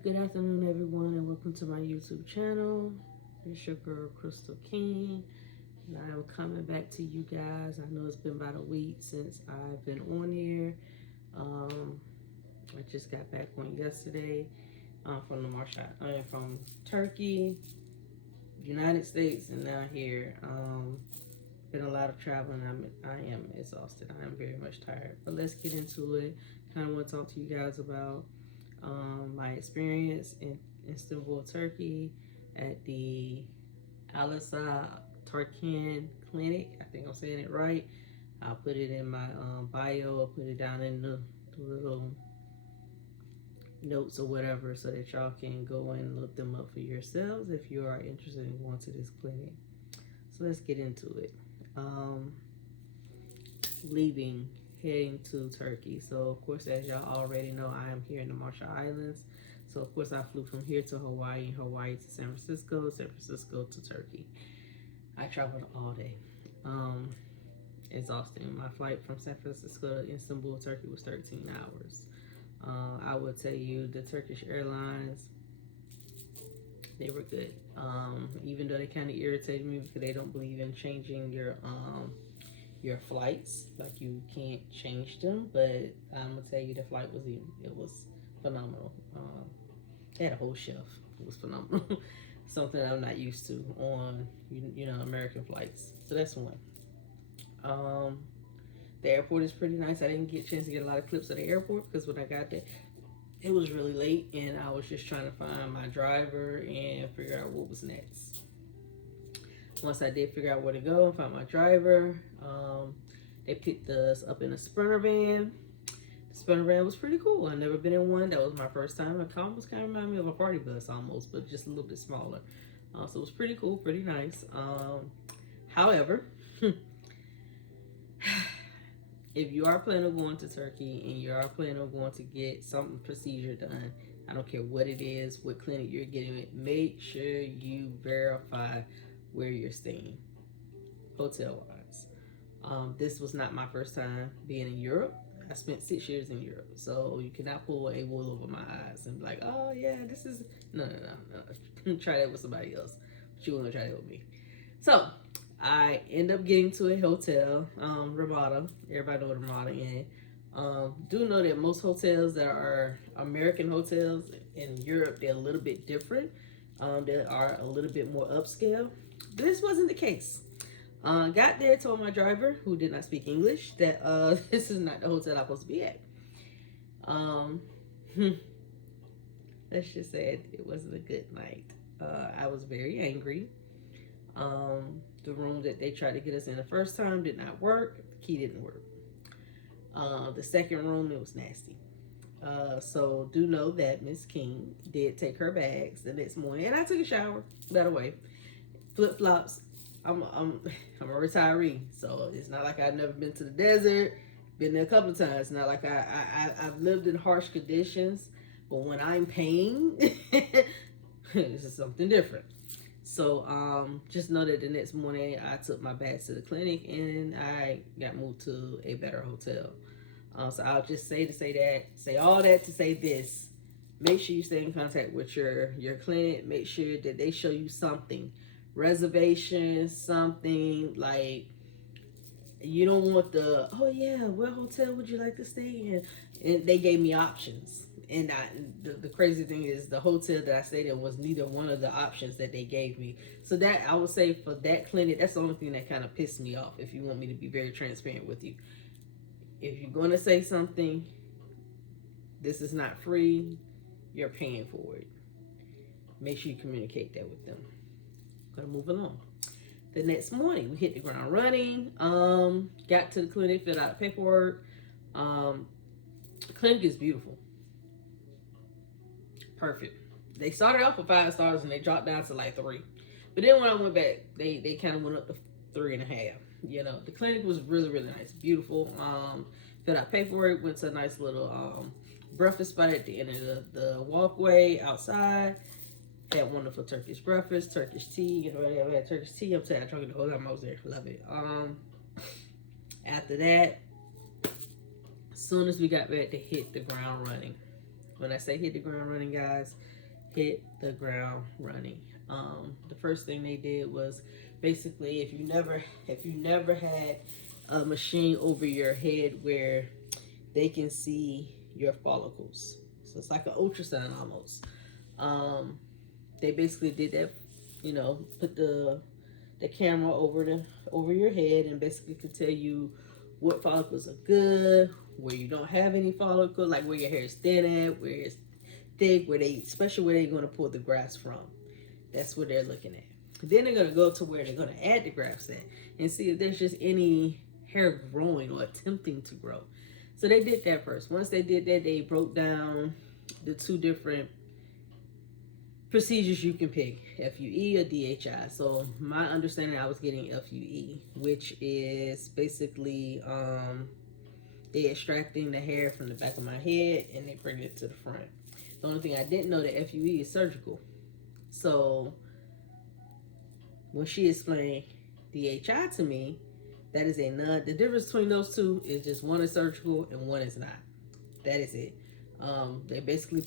Good afternoon, everyone, and welcome to my YouTube channel. It's your girl, Crystal King, and I am coming back to you guys. I know it's been about a week since I've been on here. I just got back on yesterday from the marshal. I am from Turkey, United States, and now here. Been a lot of traveling. I am exhausted. I am very much tired. But let's get into it. Kind of want to talk to you guys about my experience in Istanbul, Turkey, at the Alisa Tarkan Clinic. I think I'm saying it right. I'll put it in my bio. I'll put it down in the little notes or whatever so that y'all can go and look them up for yourselves if you are interested in going to this clinic. So let's get into it. Heading to Turkey. So of course, as y'all already know, I am here in the Marshall Islands. So of course I flew from here to Hawaii, Hawaii to San Francisco, San Francisco to Turkey. I traveled all day. Exhausting. My flight from San Francisco to Istanbul, Turkey was 13 hours. I would tell you the Turkish Airlines, they were good. Even though they kind of irritated me because they don't believe in changing your flights, like you can't change them, but I'm gonna tell you the flight was phenomenal. They had a whole shelf. It was phenomenal. Something I'm not used to on American flights. So that's one. The airport is pretty nice. I didn't get a chance to get a lot of clips of the airport because when I got there it was really late and I was just trying to find my driver and figure out what was next. Once I did figure out where to go and find my driver, they picked us up in a Sprinter van. The Sprinter van was pretty cool. I've never been in one. That was my first time. It almost kind of reminded me of a party bus almost, but just a little bit smaller. So it was pretty cool, pretty nice. However, if you are planning on going to Turkey and you are planning on going to get some procedure done, I don't care what it is, what clinic you're getting it, make sure you verify where you're staying, hotel-wise. This was not my first time being in Europe. I spent 6 years in Europe, so you cannot pull a wool over my eyes and be like, oh yeah, this is, no. Try that with somebody else, but you won't try that with me. So I end up getting to a hotel, Ramada. Everybody know what Ramada is. Do know that most hotels that are American hotels in Europe, they're a little bit different. They are a little bit more upscale. This wasn't the case. Got there, told my driver, who did not speak English, that this is not the hotel I'm supposed to be at. Let's just say it wasn't a good night. I was very angry. The room that they tried to get us in the first time did not work. The key didn't work. The second room, it was nasty. So do know that Miss King did take her bags the next morning, and I took a shower. By the way, flip flops. I'm a retiree, so it's not like I've never been to the desert. Been there a couple of times. It's not like I've lived in harsh conditions, but when I'm paying, this is something different. So just know that the next morning I took my bags to the clinic and I got moved to a better hotel. So I'll just say all that to say this. Make sure you stay in contact with your clinic. Make sure that they show you something. Reservation, something. Like, you don't want the, oh yeah, what hotel would you like to stay in? And they gave me options. And the crazy thing is the hotel that I stayed in was neither one of the options that they gave me. So that, I would say for that clinic, that's the only thing that kind of pissed me off, if you want me to be very transparent with you. If you're going to say something, this is not free, you're paying for it. Make sure you communicate that with them. Gonna move along. The next morning, we hit the ground running. Got to the clinic, filled out the paperwork. The clinic is beautiful. Perfect. They started off with 5 stars and they dropped down to like 3. But then when I went back, they kind of went up to 3.5. The clinic was really, really nice. Beautiful. Filled out paperwork, went to a nice little breakfast spot at the end of the walkway outside. Had wonderful Turkish breakfast, Turkish tea, whatever. I had Turkish tea. I'm saying I drank it the whole time I was there. Love it. After that, as soon as we got back, to hit the ground running. When I say hit the ground running, guys, hit the ground running. The first thing they did was basically, if you never had a machine over your head where they can see your follicles, so it's like an ultrasound almost. They basically did that, put the camera over your head and basically could tell you what follicles are good, where you don't have any follicles, like where your hair is thin at, where it's thick, especially where they're going to pull the grafts from. That's what they're looking at. Then they're going to go to where they're going to add the grafts at and see if there's just any hair growing or attempting to grow. So they did that first. Once they did that, they broke down the two different procedures you can pick, FUE or DHI. So my understanding, I was getting FUE, which is basically they extracting the hair from the back of my head and they bring it to the front. The only thing I didn't know that FUE is surgical. So when she explained DHI to me, that is the difference between those two is just one is surgical and one is not. That is it. They basically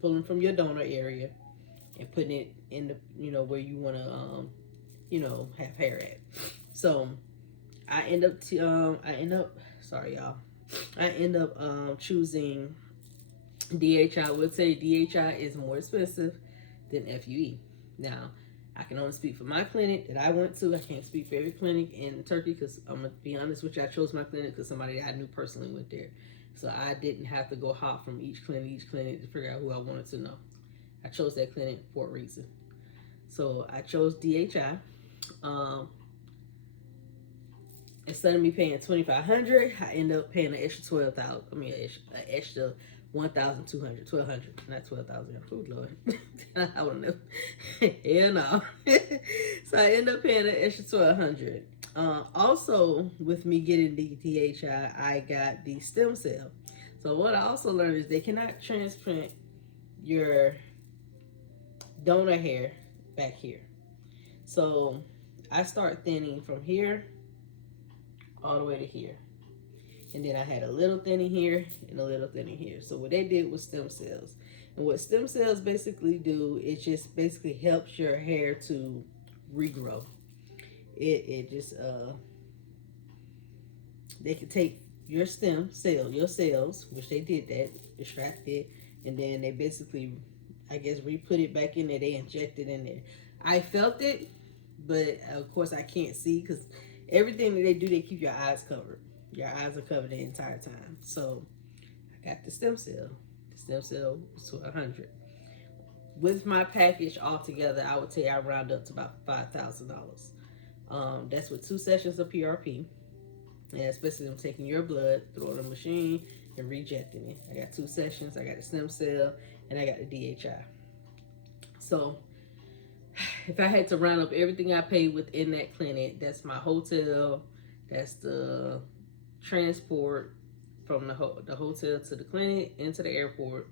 pulling from your donor area and putting it in the, where you want to, have hair at. So I end up choosing DHI. I would say DHI is more expensive than FUE. Now, I can only speak for my clinic that I went to. I can't speak for every clinic in Turkey because I'm going to be honest with you. I chose my clinic because somebody I knew personally went there. So I didn't have to go hop from each clinic to figure out who I wanted to know. I chose that clinic for a reason. So I chose DHI. Instead of me paying $2,500, I end up paying an extra $12,000. I mean, an extra $1,200, $1,200, not $12,000. Oh Lord, I don't know. Hell no. So I end up paying an extra $1,200. Also, with me getting the DHI, I got the stem cell. So what I also learned is they cannot transplant your donor hair back here. So I start thinning from here all the way to here. And then I had a little thinning here and a little thinning here. So what they did was stem cells. And what stem cells basically do, it just basically helps your hair to regrow. It just, they can take your stem cell, your cells, which they did that, extract it, and then they basically, I guess, re-put it back in there. They inject it in there. I felt it, but of course I can't see because everything that they do, they keep your eyes covered. Your eyes are covered the entire time. So I got the stem cell. The stem cell was $100. With my package altogether, I would say I round up to about $5,000. That's with 2 sessions of PRP. And especially them taking your blood, throwing in the machine, and rejecting it. I got 2 sessions. I got the stem cell, and I got the DHI. So if I had to round up everything I paid within that clinic, that's my hotel, that's the transport from the hotel to the clinic and to the airport,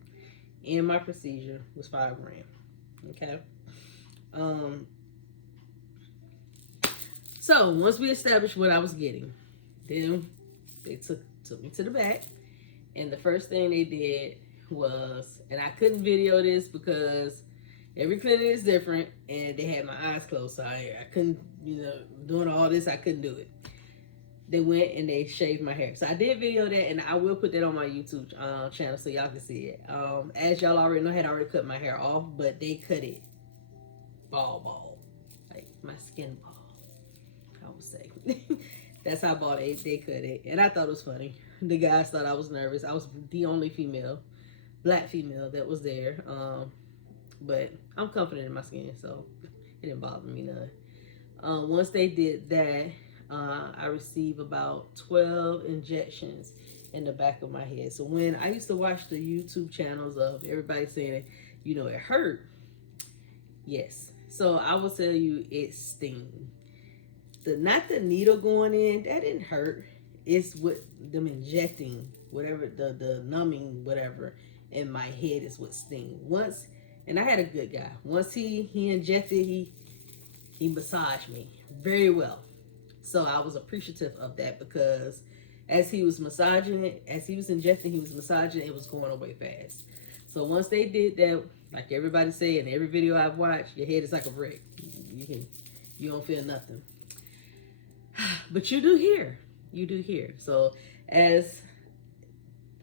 and my procedure was $5,000. Okay. So once we established what I was getting, then they took me to the back, and the first thing they did was, and I couldn't video this because every clinic is different, and they had my eyes closed, so I couldn't, doing all this, I couldn't do it. They went and they shaved my hair. So I did video that, and I will put that on my YouTube channel so y'all can see it. As y'all already know, I had already cut my hair off, but they cut it bald, like my skin bald, I would say. That's how bald they cut it, and I thought it was funny. The guys thought I was nervous. I was the only black female that was there, but I'm confident in my skin, so it didn't bother me none. Once they did that, I received about 12 injections in the back of my head. So when I used to watch the YouTube channels of everybody saying, it hurt. Yes. So I will tell you, it sting. Not the needle going in, that didn't hurt. It's with them injecting whatever, the numbing whatever in my head is what sting. And I had a good guy. Once he injected, he massaged me very well. So I was appreciative of that because as he was massaging it, as he was injecting, he was massaging it, it was going away fast. So once they did that, like everybody say in every video I've watched, your head is like a brick. You don't feel nothing. But you do hear. You do hear. So as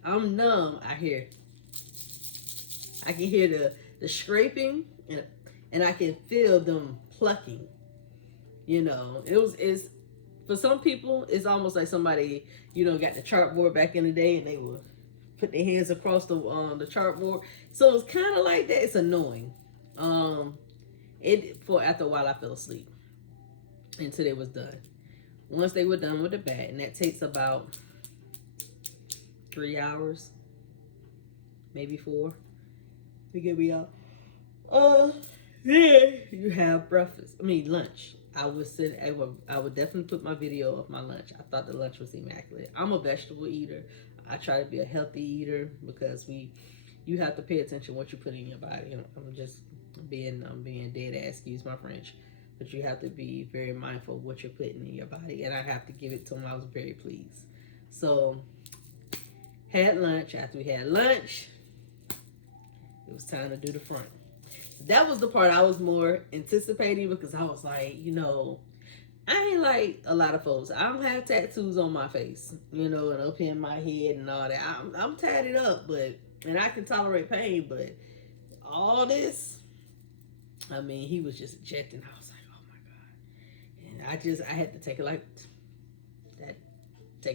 I'm numb, I can hear the scraping, and I can feel them plucking. It's for some people, it's almost like somebody, got the chartboard back in the day, and they would put their hands across the chartboard. So it's kind of like that. It's annoying. After a while, I fell asleep until they was done. Once they were done with the bat, and that takes about 3 hours, maybe 4, to get me out. Yeah, you have lunch. I would definitely put my video of my lunch. I thought the lunch was immaculate. I'm a vegetable eater. I try to be a healthy eater because you have to pay attention what you put in your body. I'm being dead ass, excuse my French, but you have to be very mindful of what you're putting in your body. And I have to give it to them. I was very pleased. So had lunch. After we had lunch, it was time to do the front. That was the part I was more anticipating, because I was like, I ain't like a lot of folks. I don't have tattoos on my face, and up here in my head and all that. I'm tatted up, and I can tolerate pain, but all this, he was just injecting. I was like, oh my God. And I had to take it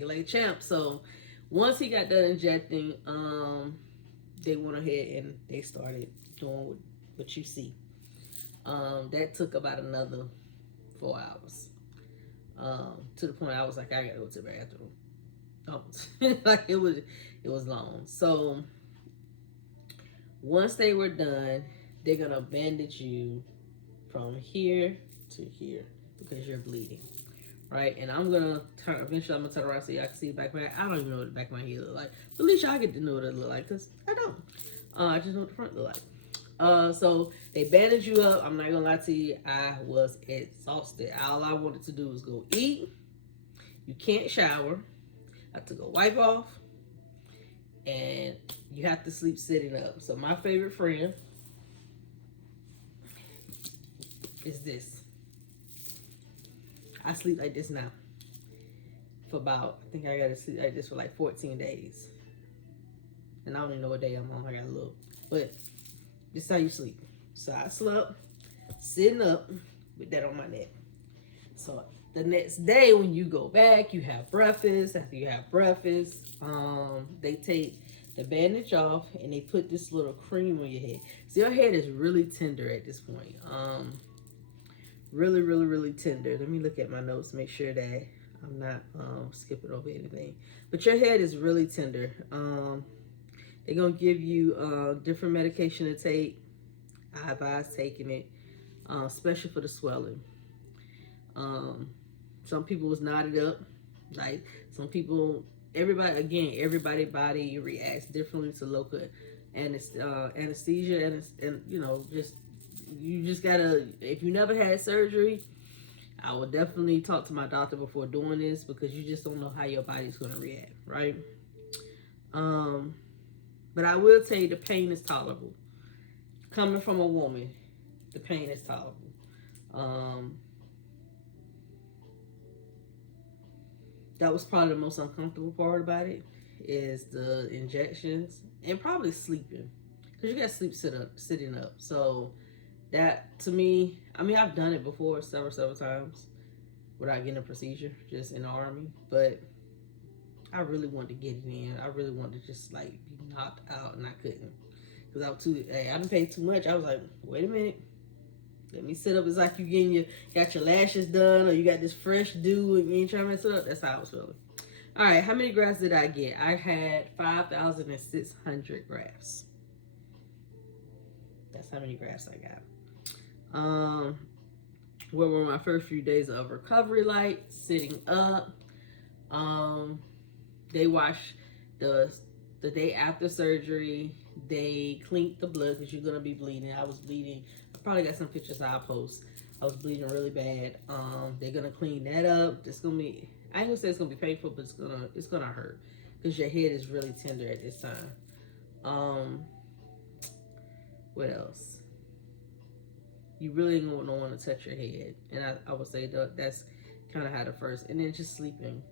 like a champ. So once he got done injecting, they went ahead and they started doing what you see. That took about another 4 hours. To the point I was like, I gotta go to the bathroom. Like it was long. So once they were done, they're gonna bandage you from here to here because you're bleeding, right? And eventually I'm gonna turn around so y'all can see the back of my head. I don't even know what the back of my head look like, but at least y'all get to know what it look like, because I don't. I just know what the front look like. So they bandaged you up. I'm not gonna lie to you, I was exhausted. All I wanted to do was go eat. You can't shower. I have to go wipe off, and you have to sleep sitting up. So my favorite friend is this. I sleep like this now for about, I think I gotta sleep like this for like 14 days. And I don't even know what day I'm on. I gotta look. But this is how you sleep. So I slept sitting up with that on my neck. So the next day when you go back, you have breakfast. After you have breakfast, they take the bandage off and they put this little cream on your head. So your head is really tender at this point. Really, really, really tender. Let me look at my notes, make sure that I'm not skipping over anything. But your head is really tender. They're going to give you different medication to take. I advise taking it, especially for the swelling. Some people was knotted up. Like some people, everybody body reacts differently to local anesthesia. And you just gotta, if you never had surgery, I would definitely talk to my doctor before doing this, because you just don't know how your body's going to react, right? But I will tell you, the pain is tolerable. Coming from a woman, the pain is tolerable. That was probably the most uncomfortable part about it, is the injections and probably sleeping, because you got to sleep sitting up. So that, to me, I've done it before several times without getting a procedure, just in the Army, but I really wanted to get it in. I really wanted to just like be knocked out, and I couldn't, because I didn't pay too much. I was like, wait a minute, let me sit up. It's like you got your lashes done, or you got this fresh dew and you ain't trying to mess it up. That's how I was feeling. All right, how many grafts did I get? I had 5,600 grafts. That's how many grafts I got. What were my first few days of recovery like? Sitting up. They washed the day after surgery. They cleaned the blood, because you're gonna be bleeding. I was bleeding. I probably got some pictures I'll post. I was bleeding really bad. They're gonna clean that up. It's gonna be, I ain't gonna say it's gonna be painful, but it's gonna hurt, because your head is really tender at this time. What else? You really don't want to touch your head. And I would say that's kind of how the first. And then just sleeping,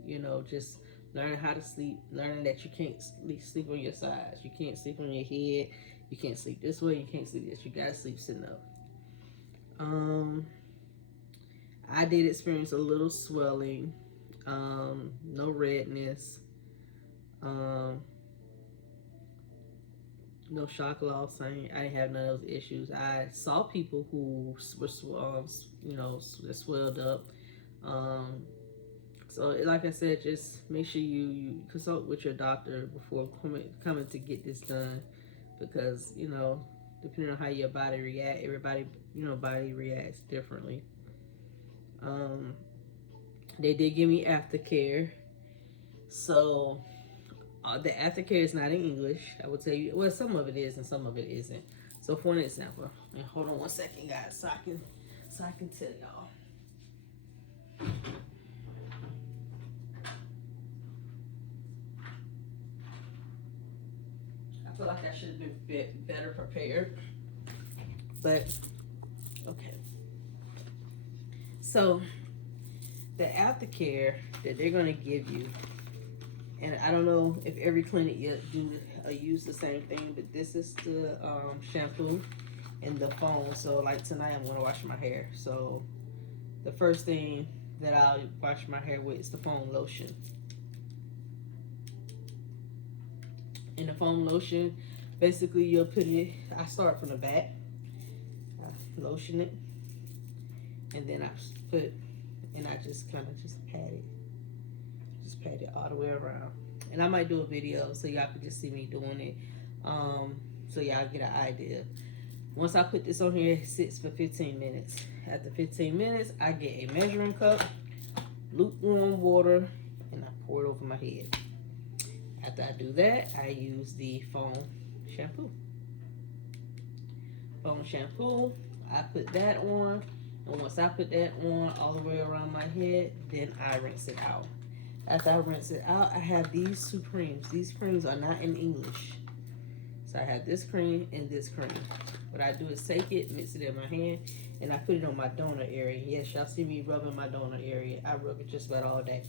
just learning how to sleep, learning that you can't sleep on your sides. You can't sleep on your head. You can't sleep this way. You can't sleep this. You got to sleep sitting up. I did experience a little swelling, no redness, no shock loss. I didn't have none of those issues. I saw people who were, swelled up. So, like I said, just make sure you consult with your doctor before coming to get this done, because depending on how your body reacts, everybody body reacts differently. They did give me aftercare, so the aftercare is not in English. I will tell you. Well, some of it is and some of it isn't. So, for an example, and hold on one second, guys, so I can tell y'all. I feel like I should have been better prepared, but okay. So, the aftercare that they're going to give you, and I don't know if every clinic yet use the same thing, but this is the shampoo and the foam. So, like tonight, I'm going to wash my hair. So, the first thing that I'll wash my hair with is the foam lotion. And the foam lotion, basically, you'll put it. I start from the back, I lotion it, and then I just kind of just pat it all the way around. And I might do a video so y'all can just see me doing it, so y'all get an idea. Once I put this on here, it sits for 15 minutes. After 15 minutes, I get a measuring cup, lukewarm water, and I pour it over my head. After I do that, I use the foam shampoo. I put that on. And once I put that on all the way around my head, then I rinse it out. After I rinse it out, I have these two creams. These creams are not in English. So I have this cream and this cream. What I do is take it, mix it in my hand, and I put it on my donor area. Yes, y'all see me rubbing my donor area. I rub it just about all day.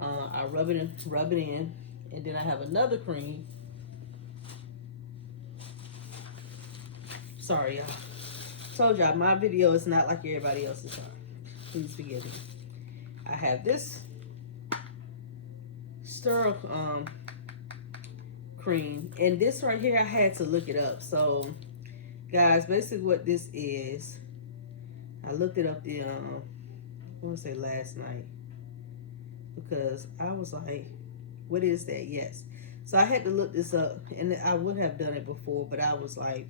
I rub it in, and then I have another cream. Sorry, y'all. Told y'all my video is not like everybody else's. Please forgive me. I have this stir cream, and this right here I had to look it up. So, guys, basically what this is, I looked it up I want to say last night, because I was like, what is that? Yes. So I had to look this up, and I would have done it before, but I was like,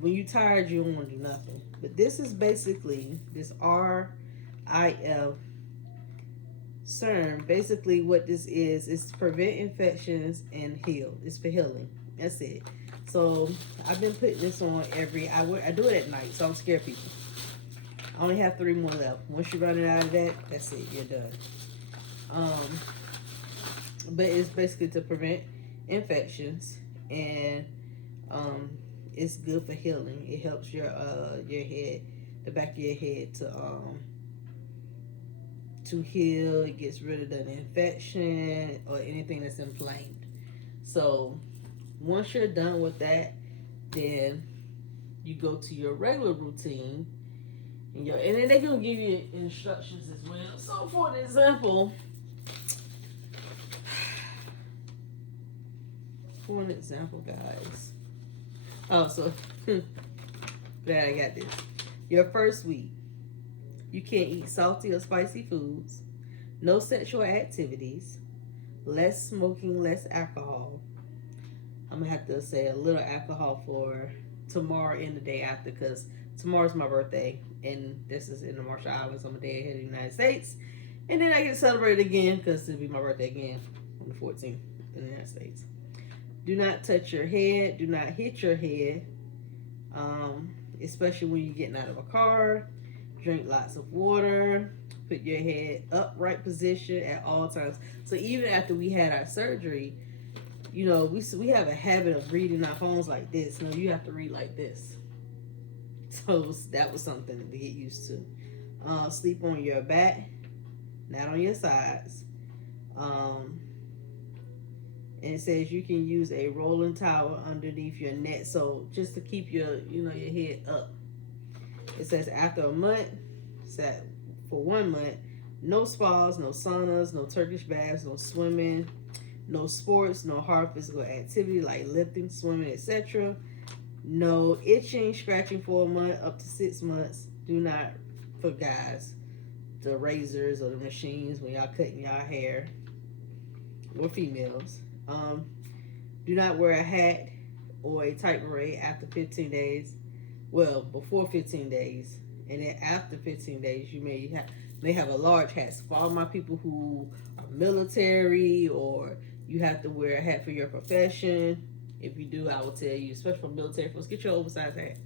when you're tired, you don't want to do nothing. But this is basically this RIF serum. Basically, what this is prevent infections and heal. It's for healing. That's it. So I've been putting this on I do it at night, so I don't scare people. I only have 3 more left. Once you're running out of that, that's it. You're done. But it's basically to prevent infections, and it's good for healing. It helps your head, the back of your head, to heal. It gets rid of the infection or anything that's inflamed. So once you're done with that, then you go to your regular routine, and then they're gonna give you instructions as well. So for an example, guys. Oh, so glad I got this. Your first week, you can't eat salty or spicy foods, no sexual activities, less smoking, less alcohol. I'm gonna have to say a little alcohol for tomorrow and the day after, because tomorrow's my birthday, and this is in the Marshall Islands. I'm a day ahead of the United States, and then I get to celebrate again because it'll be my birthday again on the 14th in the United States. Do not touch your head. Do not hit your head, especially when you're getting out of a car. Drink lots of water. Put your head upright position at all times. So even after we had our surgery, you know, we have a habit of reading our phones like this. No, you have to read like this. So that was something to get used to. Sleep on your back, not on your sides. Um, and it says you can use a rolling towel underneath your neck, so just to keep your, you know, your head up. It says after a month, said for 1 month, no spas, no saunas, no Turkish baths, no swimming, no sports, no hard physical activity like lifting, swimming, etc. No itching, scratching for a month up to 6 months. Do not, for guys, the razors or the machines when y'all cutting y'all hair, or females. Do not wear a hat or a tight beret after 15 days. Well, before 15 days, and then after 15 days, you may have a large hat. So for all my people who are military, or you have to wear a hat for your profession, if you do, I will tell you, especially for military folks, get your oversized hat.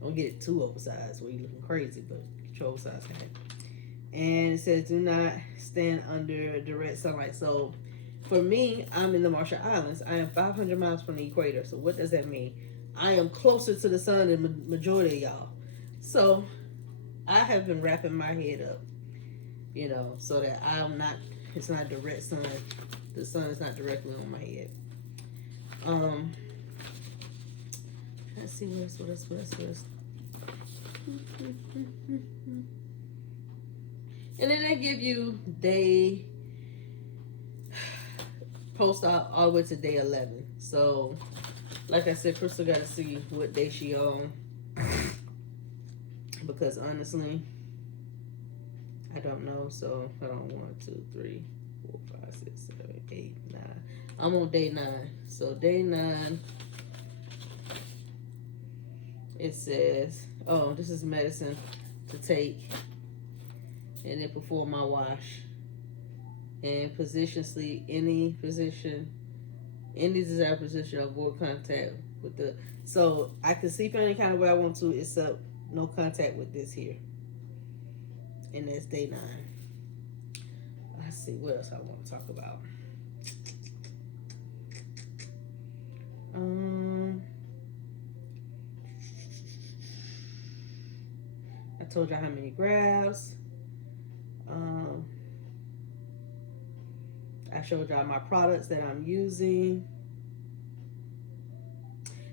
Don't get it too oversized where you're looking crazy, but get your oversized hat. And it says do not stand under direct sunlight. So for me, I'm in the Marshall Islands. I am 500 miles from the equator. So what does that mean? I am closer to the sun than the majority of y'all. So I have been wrapping my head up, you know, so that it's not direct sun. The sun is not directly on my head. Let's see what else. And then they give you day post out all the way to day 11. So, like I said, Crystal got to see what day she on, because honestly, I don't know. So I don't 1, 2, 3, 4, 5, 6, 7, 8, 9. I'm on day 9. So day 9, it says, oh, this is medicine to take, and then before my wash. And position sleep, any desired position, avoid contact with the, so I can sleep any kind of way I want to, except no contact with this here. And that's day 9. Let's see what else I want to talk about. I told y'all how many grafts. I showed y'all my products that I'm using.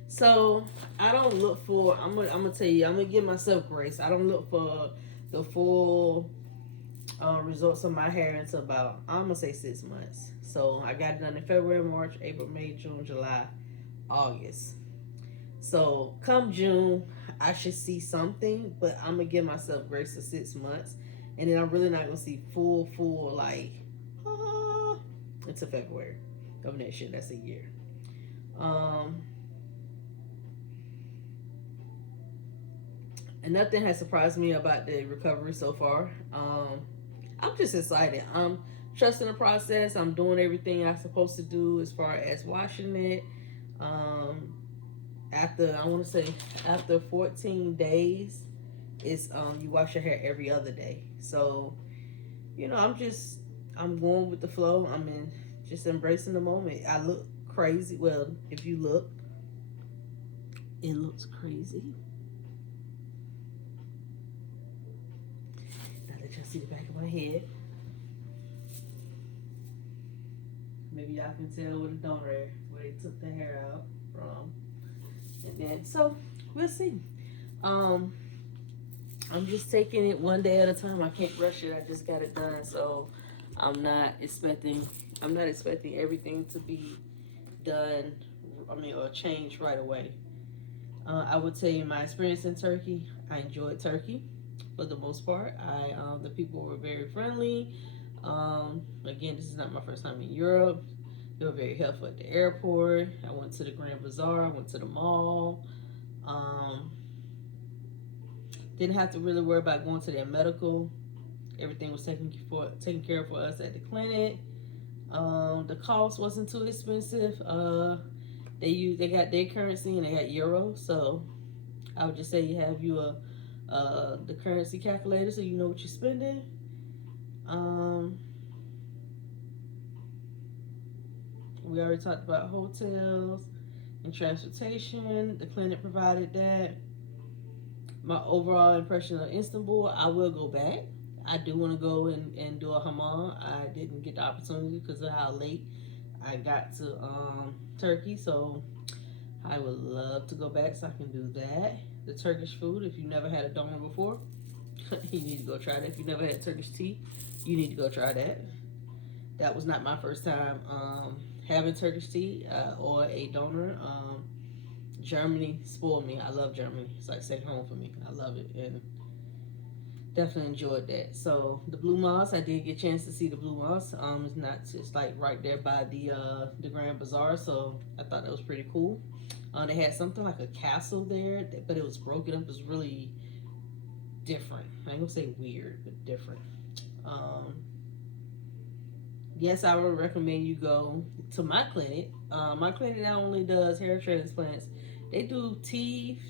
So I don't look for, I'm gonna tell you, I'm gonna give myself grace. I don't look for the full results of my hair until about, I'm gonna say 6 months. So I got it done in February, March, April, May, June, July, August. So come June, I should see something, but I'm gonna give myself grace for 6 months, and then I'm really not gonna see full like until February of next year. That's a year. And nothing has surprised me about the recovery so far. I'm just excited. I'm trusting the process. I'm doing everything I'm supposed to do as far as washing it. After 14 days, it's you wash your hair every other day. So, you know, I'm going with the flow. Just embracing the moment. I look crazy. Well, if you look, it looks crazy. Now that y'all see the back of my head, maybe y'all can tell where the donor, where they took the hair out from. And then, so we'll see. I'm just taking it one day at a time. I can't rush it. I just got it done. So I'm not expecting everything to be done, or changed right away. I would tell you my experience in Turkey. I enjoyed Turkey for the most part. The people were very friendly. Again, this is not my first time in Europe. They were very helpful at the airport. I went to the Grand Bazaar. I went to the mall. Didn't have to really worry about going to their medical. Everything was taken care of for us at the clinic. The cost wasn't too expensive. They got their currency and they got euro. So I would just say you have the currency calculator so you know what you're spending. We already talked about hotels and transportation. The clinic provided that. My overall impression of Istanbul, I will go back. I do want to go and do a hammam. I didn't get the opportunity because of how late I got to Turkey, so I would love to go back so I can do that. The Turkish food, if you never had a donor before, you need to go try that. If you never had Turkish tea, you need to go try that. That was not my first time having Turkish tea or a donor. Germany spoiled me. I love Germany. It's like second home for me. I love it and definitely enjoyed that. So the Blue Mosque, I did get a chance to see the Blue Mosque. It's not, it's like right there by the Grand Bazaar, so I thought that was pretty cool. They had something like a castle there, but it was broken up. It was really different. I ain't gonna say weird, but different. Yes, I would recommend you go to my clinic. My clinic not only does hair transplants, they do teeth.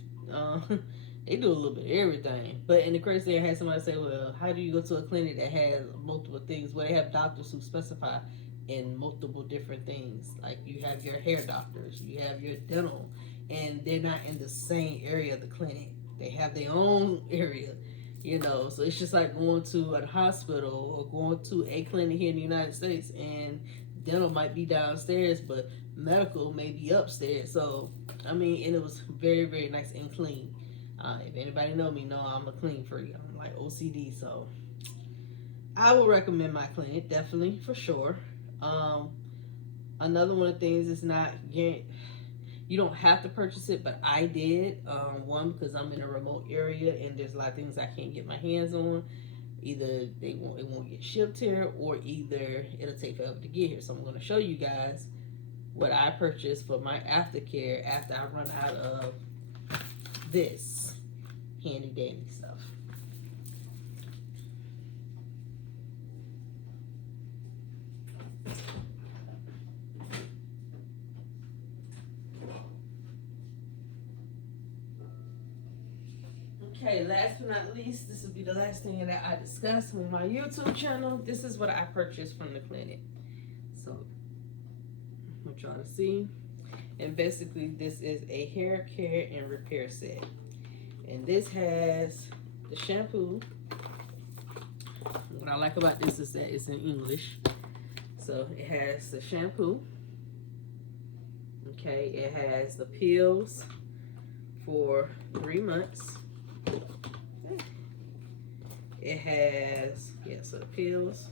They do a little bit of everything. But in the crazy thing, I had somebody say, "Well, how do you go to a clinic that has multiple things?" Well, they have doctors who specify in multiple different things. Like you have your hair doctors, you have your dental, and they're not in the same area of the clinic. They have their own area. So it's just like going to a hospital or going to a clinic here in the United States, and dental might be downstairs, but medical may be upstairs. So, and it was very, very nice and clean. If anybody know me, know I'm a clean freak. I'm like OCD, so I will recommend my clinic, definitely, for sure. Another one of the things is not, you don't have to purchase it, but I did. One, because I'm in a remote area and there's a lot of things I can't get my hands on. Either it won't get shipped here, or either it'll take forever to get here. So I'm going to show you guys what I purchased for my aftercare after I run out of this handy dandy stuff. Okay, last but not least, this will be the last thing that I discuss on my YouTube channel. This is what I purchased from the clinic. So, I want y'all to see. And basically, this is a hair care and repair set. And this has the shampoo. What I like about this is that it's in English. So, it has the shampoo. Okay, it has the pills for 3 months. It has, so the pills.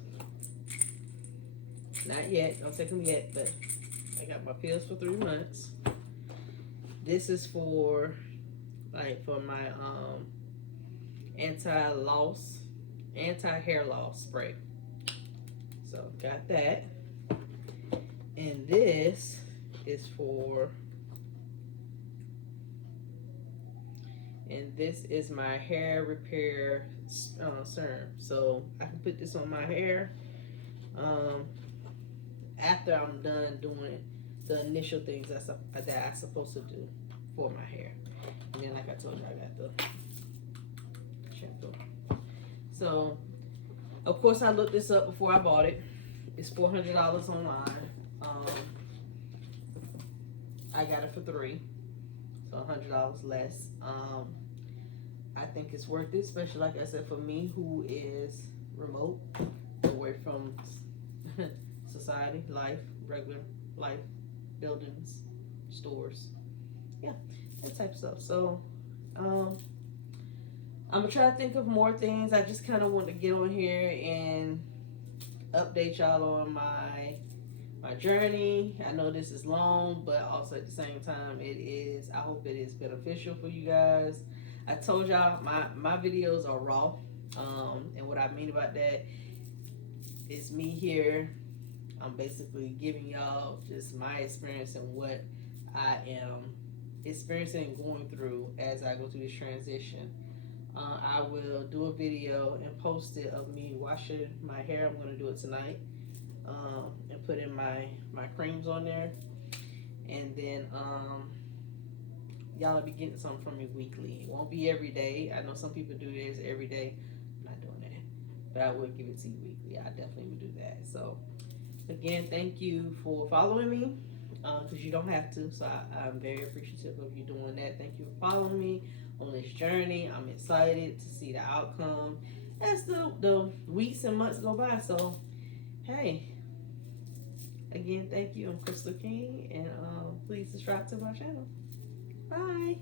Not yet, don't take them yet, but I got my pills for 3 months. This is for my anti-hair loss spray. So got that. And this is my hair repair serum. So I can put this on my hair after I'm done doing the initial things that I'm supposed to do for my hair. And then, like I told you, I got the shampoo. So, of course, I looked this up before I bought it. It's $400 online. I got it for $3, so $100 less. I think it's worth it, especially, like I said, for me, who is remote, away from society, life, regular life, buildings, stores, that type of stuff. So, I'm gonna try to think of more things. I just kind of want to get on here and update y'all on my journey. I know this is long, but also at the same time, I hope it is beneficial for you guys. I told y'all my videos are raw, and what I mean about that is me here. I'm basically giving y'all just my experience and what I am experiencing and going through as I go through this transition. I will do a video and post it of me washing my hair. I'm going to do it tonight, and put in my creams on there, and then y'all will be getting something from me weekly. It won't be every day. I know some people do this every day. I'm not doing that, but I will give it to you weekly. I definitely would do that. So Again, thank you for following me, because you don't have to. So I'm very appreciative of you doing that. Thank you for following me on this journey. I'm excited to see the outcome as the weeks and months go by. So, hey, again, thank you. I'm Crystal King, and please subscribe to my channel. Bye.